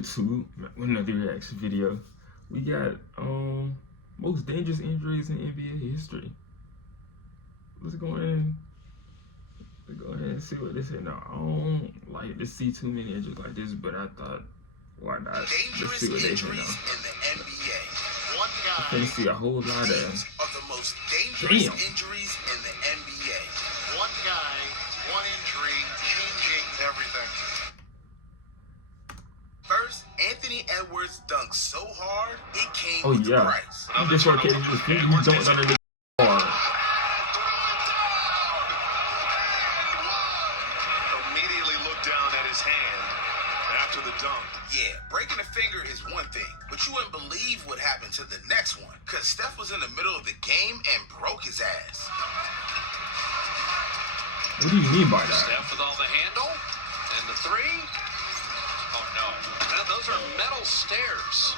YouTube with another reaction video. We got most dangerous injuries in NBA history. Let's go ahead and see what this is. Now, I don't like to see too many injuries like this, but I thought, why not? Let's see what they say now. I'm gonna see a whole lot of the most dangerous injuries in the NBA. One guy, one injury, changing everything. First, Anthony Edwards dunked so hard, it came with the price. He dislocated his feet. He dunked under the bar. Immediately looked down at his hand after the dunk. Yeah, breaking a finger is one thing, but you wouldn't believe what happened to the next one, because Steph was in the middle of the game and broke his ass. What do you mean by that? Steph with all the handle and the three. Oh no, those are metal stairs.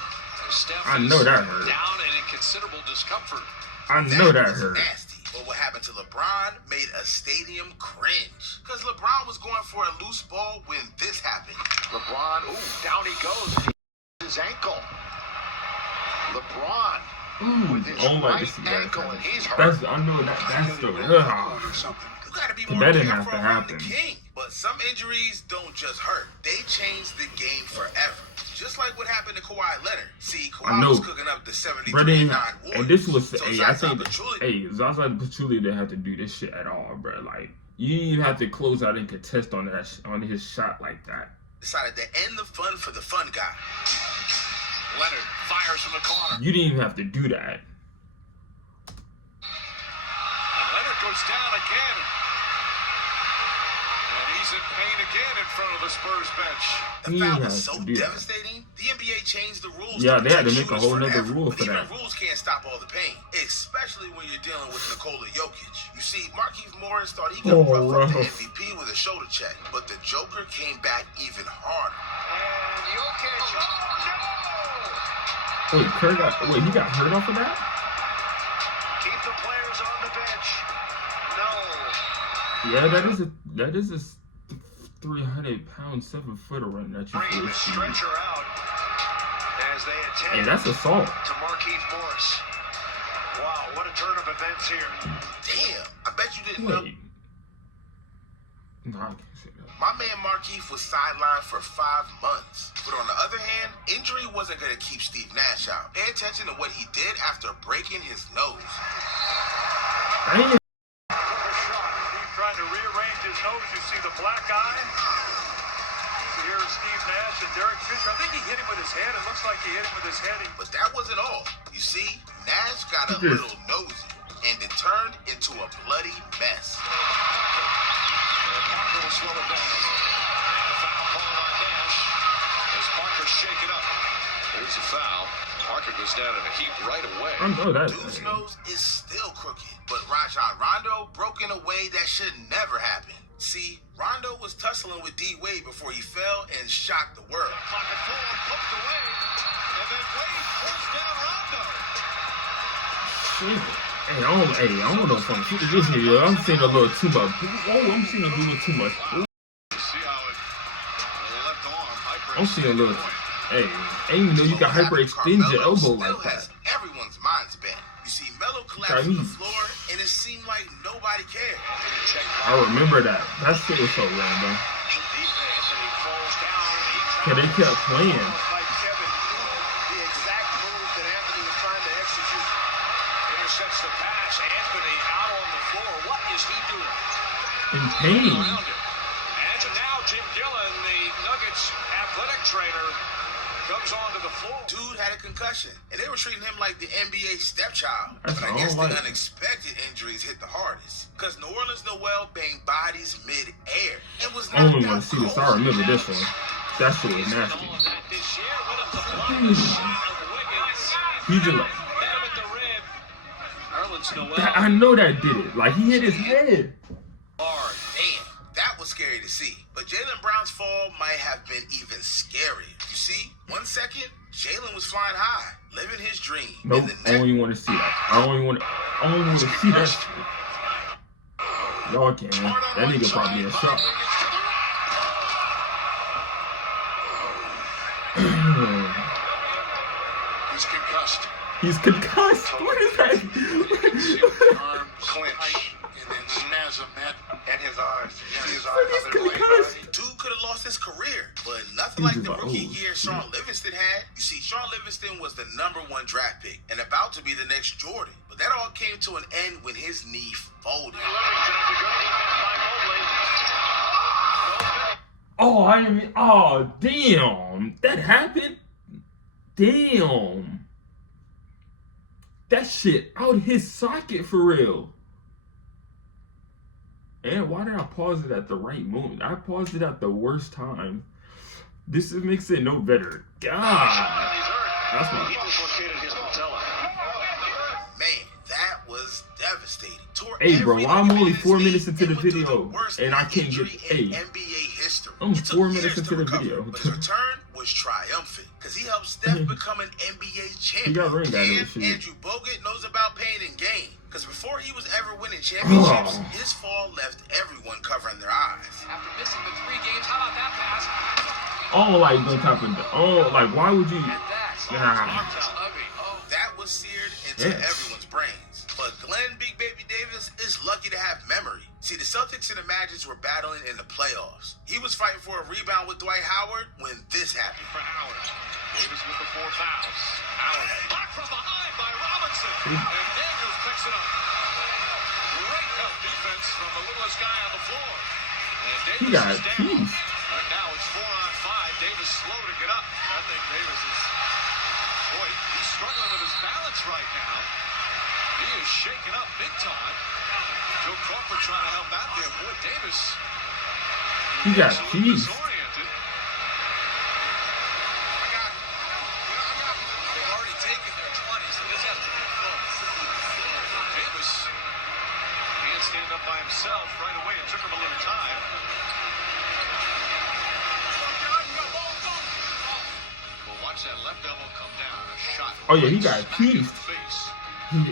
Steph I know that hurt. Down and in considerable discomfort. I know that hurt. Nasty. But what happened to LeBron made a stadium cringe, because LeBron was going for a loose ball when this happened. LeBron, down he goes. His ankle. LeBron. With his right ankle, and he's hurt. I know that's the that didn't have to happen. But some injuries don't just hurt; they change the game forever. Just like what happened to Kawhi Leonard. See, Kawhi was cooking up the 73-9 Warriors. And this was, so I think, Zaza Pachulia didn't have to do this shit at all, bro. Like, you didn't even have to close out and contest on his shot like that. Decided to end the fun for the fun guy. Leonard fires from the corner. You didn't even have to do that. And Leonard goes down again. And he's in pain again in front of the Spurs bench. The foul was so devastating, the NBA changed the rules. Yeah, they had to make a whole nother rule for that. Even rules can't stop all the pain, especially when you're dealing with Nikola Jokic. You see, Markieff Morris thought he could rough up the MVP with a shoulder check, but the Joker came back even harder. And Jokic, Wait, he got hurt off of that? Keep the players on the bench. No. Yeah, that is a 300-pound 7-footer running at you. Bring the stretcher out as they attempt. Hey, that's assault. To Markieff Morris. Wow, what a turn of events here. Damn, I bet you didn't know. No, I can't say that. My man Markieff was sidelined for 5 months. But on the other hand, injury wasn't going to keep Steve Nash out. Pay attention to what he did after breaking his nose. Damn. Trying to rearrange his nose. You see the black eye. So here's Steve Nash and Derek Fisher. I think he hit him with his head. It looks like he hit him with his head. But that wasn't all. You see, Nash got a little nosy, and it turned into a bloody mess. Parker will slow it down. And a foul called on Nash as Parker shaken up. There's a foul. Parker goes down in a heap right away. I know that. Dude's nose is still crooked, but Rajon Rondo broke in a way that should never happen. See, Rondo was tussling with D Wade before he fell and shocked the world. Pocket full, poked away, and then Wade pulls down Rondo. Hey, I don't know if I'm shooting this video. I'm seeing a little too much. I'm seeing a little too much. See how it left arm hyper. I'm seeing a little. Hey, I didn't even know you can hyperextend your elbow like that. Everyone's mind's bent. You see, Melo collapsed on the floor, and it seemed like nobody cared. I remember that. That shit was so random. Cause they kept playing. The exact move that Anthony was trying to execute. Intercepts the pass. Anthony out on the floor. What is he doing? In pain. And now Jim Gillen, the Nuggets athletic trainer, comes onto the floor. Dude had a concussion, and they were treating him like the NBA stepchild. But I guess the unexpected injuries hit the hardest, because New Orleans Noel banged bodies mid-air and was I only want to see this. I remember this one. That shit was nasty. He just like, I know that did it. Like, he hit his head. Damn, that was scary to see. But Jaylen Brown's fall might have been even scarier. You see, 1 second, Jaylen was flying high, living his dream. Nope, I don't even want to see that. I don't even want to see that shit. Y'all can. That nigga probably a shot. He's concussed. He's concussed. What is that? Arms clench and then spasm and his eyes. He's concussed. Dude could have lost his career, but nothing like the rookie year Sean Livingston had. You see, Sean Livingston was the #1 draft pick and about to be the next Jordan. But that all came to an end when his knee folded. Oh, I didn't mean. Oh, damn. That happened? Damn. That shit out his socket for real. And why did I pause it at the right moment? I paused it at the worst time. This makes it no better. God. That's my... Man, that was devastating. Hey, bro, I'm only 4 minutes into the video, and I can't get... Hey, NBA history. I'm 4 minutes into the video. But his return was triumphant, because he helped Steph become an NBA champion. He got ring out of this shit. Andrew Bogut knows about pain and gain, because before he was ever winning championships, his fall left everyone covering their eyes. After missing the 3 games, how about that pass? Oh, like, no type of... Oh, like, why would you... That was seared into everyone's brains. But Glenn Big Baby Davis is lucky to have memory. See, the Celtics and the Magic were battling in the playoffs. He was fighting for a rebound with Dwight Howard when this happened. For Howard. Davis with the 4 fouls. Howard blocked from behind by Robinson. And Daniels picks it up. Great help defense from the littlest guy on the floor. And Davis is down. Right now it's 4-on-5. Davis slow to get up. I think Davis is... Boy, he's struggling with his balance right now. He is shaken up big time. Joe Crawford trying to help out there. Boy, Davis. He got keys. Disoriented. They've already taken their 20, so this has to be close. Davis can't stand up by himself right away. It took him a little time. Well, watch that left elbow come down. A shot. Oh, yeah, he got pieced.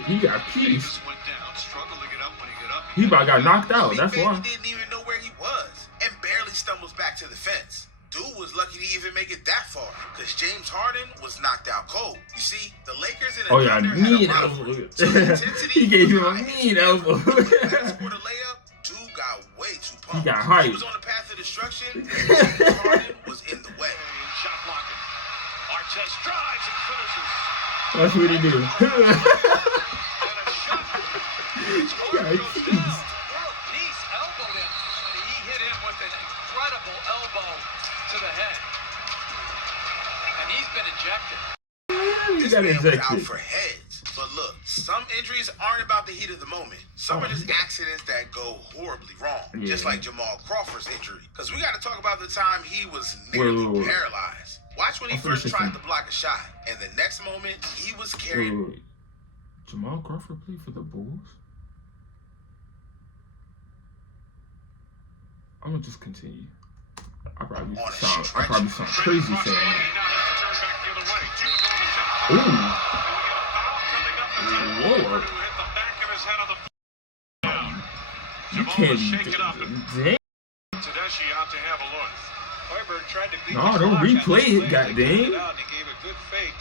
He got pieced. Went down, struggled to get up when he got up. He about got knocked out. That's Big why. Baby didn't even know where he was and barely stumbles back to the fence. Dude was lucky to even make it that far, because James Harden was knocked out cold. You see, the Lakers and the Thunder mean had a elbow. rivalry. So the intensity He gave you a was mean elbow. Last quarter layup, dude got way too pumped. He got hyped. He was on the path of destruction, and James Harden was in the way. Shot blocking. Artest drives and finishes. That's what he do. And a shot. Yeah, World Peace elbowed him, and he hit him with an incredible elbow to the head. And he's been ejected. He This got man was out ejected. for heads. But look, some injuries aren't about the heat of the moment. Some are just accidents that go horribly wrong. Just like Jamal Crawford's injury. Because we got to talk about the time he was nearly paralyzed. Watch when he first tried to block a shot. And the next moment, he was carried. Wait. Jamal Crawford played for the Bulls? I'm gonna just continue. I probably sound crazy saying that. Ooh. Lord. You can't be damn. Tedeschi out to have a look. Hoiberg tried to beat No, don't replay it, goddamn. He gave a good fake.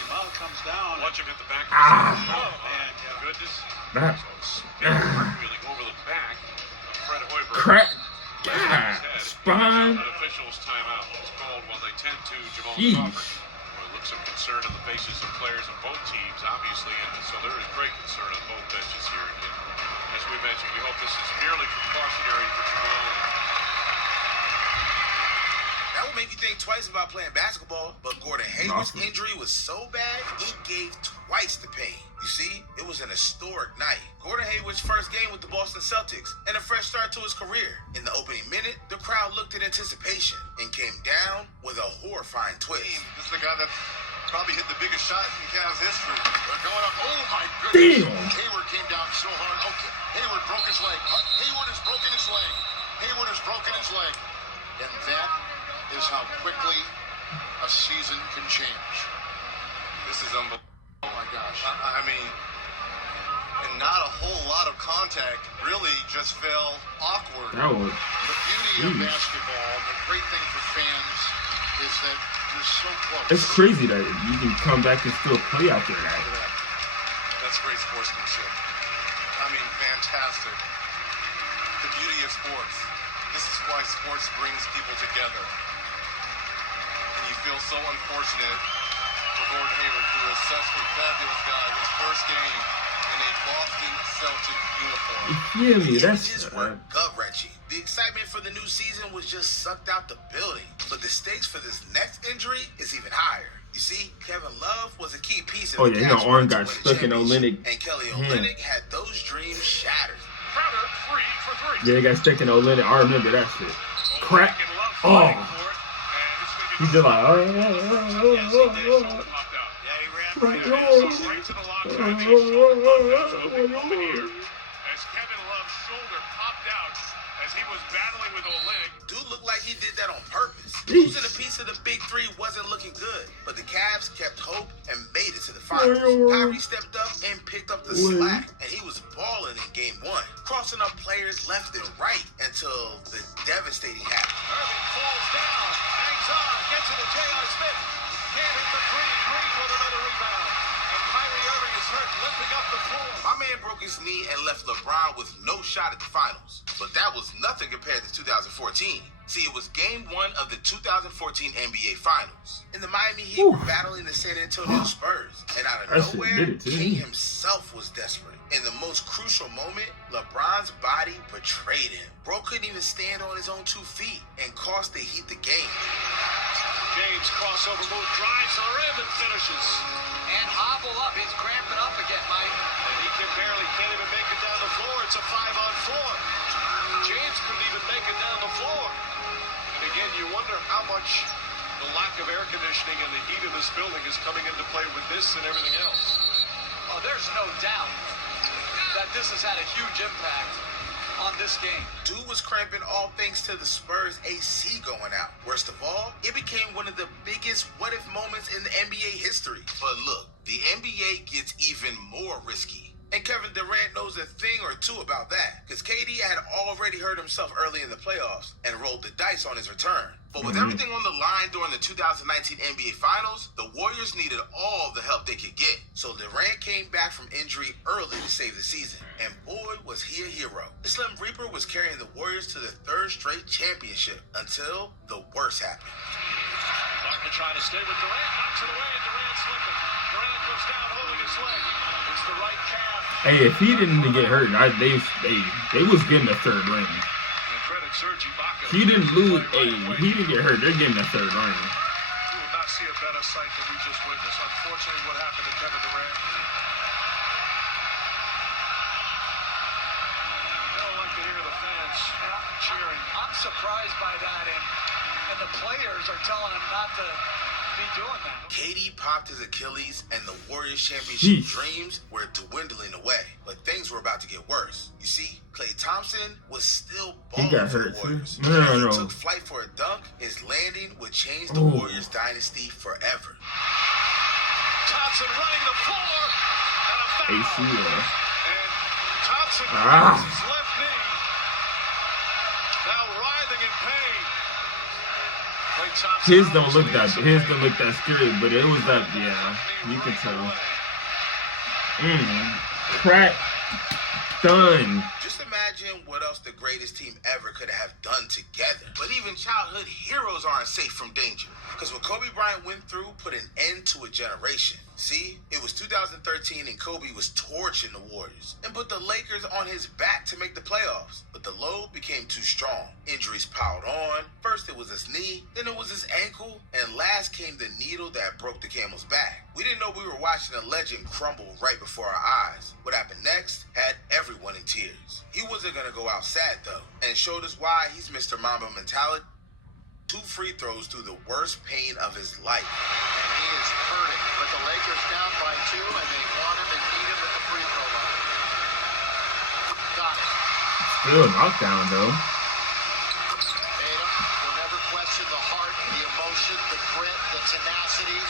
Jamal comes down. Watch him hit the back. Oh, man. Goodness. That. Feeling over the back of Fred Hoiberg. Crack. God. Spine. An official's timeout was called while they tend to Jamal Jeez. Crawford. Looks of concern on the faces of players on both teams, obviously, and so there is great concern on both benches here. And as we mentioned, we hope this is merely precautionary for Jamal. That would make you think twice about playing basketball, but Gordon Hayward's injury was so bad, he gave twice the pain. You see, it was an historic night. Gordon Hayward's first game with the Boston Celtics and a fresh start to his career. In the opening minute, the crowd looked in anticipation and came down with a horrifying twist. This is the guy that probably hit the biggest shot in Cavs history. They're going up. Oh, my goodness. Damn. Hayward came down so hard. Okay. Hayward broke his leg. Hayward has broken his leg. Hayward has broken his leg. And that is how quickly a season can change. This is unbelievable. Oh, my gosh. I mean, and not a whole lot of contact. Really just fell awkward. That was. The beauty of basketball, the great thing for fans, is that You're so close. It's crazy that you can come back and still play out there. That's great sportsmanship. I mean, fantastic. The beauty of sports. This is why sports brings people together. And you feel so unfortunate for Gordon Hayward, who is such a fabulous guy. His first game in a Boston Celtics uniform. Yeah, me, that's just were gut-wrenching. The excitement for the new season was just sucked out the building. But the stakes for this next injury is even higher. You see, Kevin Love was a key piece of the Cavs' arm got stuck in Olynyk. and Kelly Olynyk had those dreams shattered. Crowder, 3 for 3. Yeah, they got stuck in Olynyk. I remember that shit. Crack. Oh. He just like, Yeah, he ran right to the locker room. As Kevin Love's shoulder popped out as he was battling with Olynyk. Dude looked like he did that on purpose. Losing a piece of the big three wasn't looking good, but the Cavs kept hope and made it to the finals. Kyrie stepped up and picked up the slack, and he was balling in game 1, crossing up players left and right until the devastating happened. Irving falls down, hangs on, gets it to J.R. Smith. Can't hit the three. Green with another rebound. And Kyrie Irving is hurt, limping up the floor. My man broke his knee and left LeBron with no shot at the finals. But that was nothing compared to 2014. See, it was game 1 of the 2014 NBA Finals. And the Miami Heat were battling the San Antonio Spurs. And out of nowhere, King himself was desperate. In the most crucial moment, LeBron's body betrayed him. Bro couldn't even stand on his own 2 feet and cost the Heat the game. James crossover move, drives to the rim and finishes. And hobble up, he's cramping up again, Mike. And he can't even make it down the floor. It's a 5-on-4. James couldn't even make it down the floor. And again, you wonder how much the lack of air conditioning and the heat of this building is coming into play with this and everything else. Oh, there's no doubt that this has had a huge impact on this game. Dude was cramping all thanks to the Spurs AC going out. Worst of all, it became one of the biggest what-if moments in the NBA history. But look, the NBA gets even more risky. And Kevin Durant knows a thing or two about that, because KD had already hurt himself early in the playoffs and rolled the dice on his return. But with everything on the line during the 2019 NBA Finals, the Warriors needed all the help they could get. So Durant came back from injury early to save the season. And boy, was he a hero. The Slim Reaper was carrying the Warriors to the 3rd straight championship until the worst happened. Bucket trying to stay with Durant, knocks it away, and Durant slipping. Durant goes down holding his leg. It's the right calf. Hey, if he didn't get hurt, they was getting the 3rd ring. He didn't lose. He didn't get hurt. They're getting the 3rd ring. You will not see a better sight than we just witnessed. Unfortunately, what happened to Kevin Durant. I don't like to hear the fans cheering. I'm surprised by that, and the players are telling him not to be doing that. KD popped his Achilles, and the Warriors championship dreams were dwindling away. But things were about to get worse. You see, Klay Thompson was still balling for the Warriors. He took flight for a dunk. His landing would change the Warriors dynasty forever. Thompson running the floor, and a foul. ACL. And Thompson grabs his left knee, now writhing in pain. His don't look that scary, but it was that, yeah, you can tell. Crack done. Just imagine what else the greatest team ever could have done together. But even childhood heroes aren't safe from danger. Because what Kobe Bryant went through put an end to a generation. See, it was 2013 and Kobe was torching the Warriors and put the Lakers on his back to make the playoffs. But the load became too strong. Injuries piled on. First it was his knee, then it was his ankle, and last came the needle that broke the camel's back. We didn't know we were watching a legend crumble right before our eyes. What happened next had everyone in tears. He wasn't going to go out sad though, and showed us why he's Mr. Mamba mentality. 2 free throws through the worst pain of his life. And he is hurting, but the Lakers down by 2, and they want him and need him at the free throw line. Got it. Still a knockdown, though. Tatum, you'll never question the heart, the emotion, the grit, the tenacity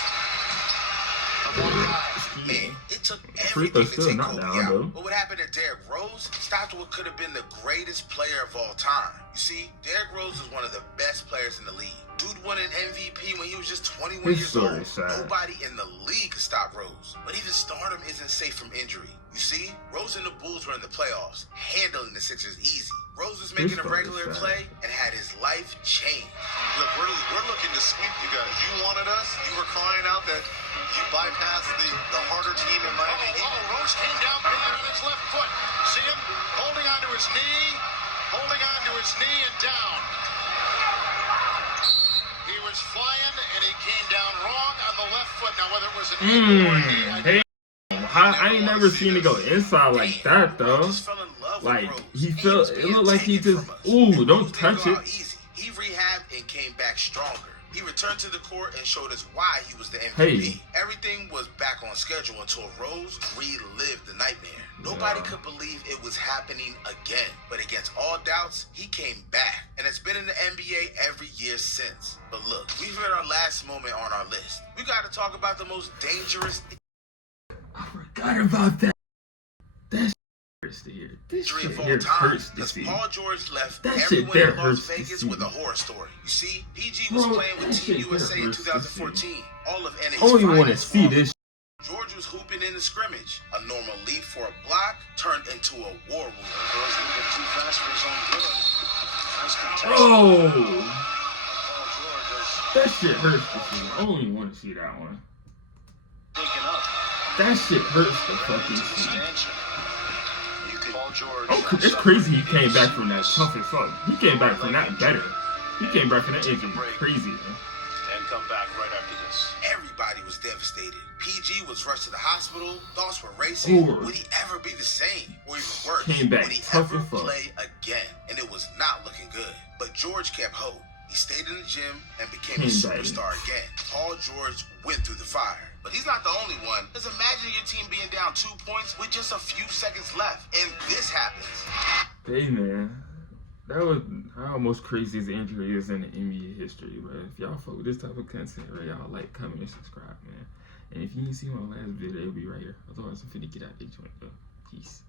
of one guy. Man, it took everything to take Kobe out. But what happened to Derrick Rose stopped what could have been the greatest player of all time. You see, Derrick Rose is one of the best players in the league. Dude won an MVP when he was just 21 years old. Nobody in the league could stop Rose. But even stardom isn't safe from injury. You see, Rose and the Bulls were in the playoffs, handling the Sixers easy. Rose was making a regular play and had his life changed. Look, we're looking to sweep you guys. You wanted us. You were crying out that you bypassed the harder team in Miami. Rose came down bad on his left foot. See him holding onto his knee and down. He was flying and he came down wrong on the left foot. Now whether it was an ankle or a knee, I ain't never seen it go inside like that though. Like he felt, it looked like he just, ooh, don't touch it. He rehabbed and came back stronger. He returned to the court and showed us why he was the MVP. Hey. Everything was back on schedule until Rose relived the nightmare. Nobody could believe it was happening again. But against all doubts, he came back. And it's been in the NBA every year since. But look, we've hit our last moment on our list. We got to talk about the most dangerous... I forgot about that. That hurts to hear. This shit here hurts to see. Paul George left that everyone shit in Las Vegas with a horror story. You see, PG was playing with Team USA in 2014. All of NA's I don't even want to finest see this. George was hooping in the scrimmage. A normal leap for a block turned into a war wound. too fast for his own good. Oh, that shit hurts to see. I don't even want to see that one. That shit hurts to fucking see. Oh, it's crazy he came back from that tough as fuck. He came back from that better. He came back from that injury crazy, man. And come back right after this. Everybody was devastated. PG was rushed to the hospital. Thoughts were racing. Would he ever be the same? Or even worse, came back would he tough ever as fuck. play again? And it was not looking good. But George kept hope. He stayed in the gym and became a superstar again. Paul George went through the fire. But he's not the only one. Just imagine your team being down 2 points with just a few seconds left. And this happens. Hey, man. That was how most craziest injury is in the NBA history. But if y'all fuck with this type of content, right, y'all like, comment, and subscribe, man. And if you didn't see my last video, it'll be right here. Otherwise, I'm finna get out of this joint, though. Peace.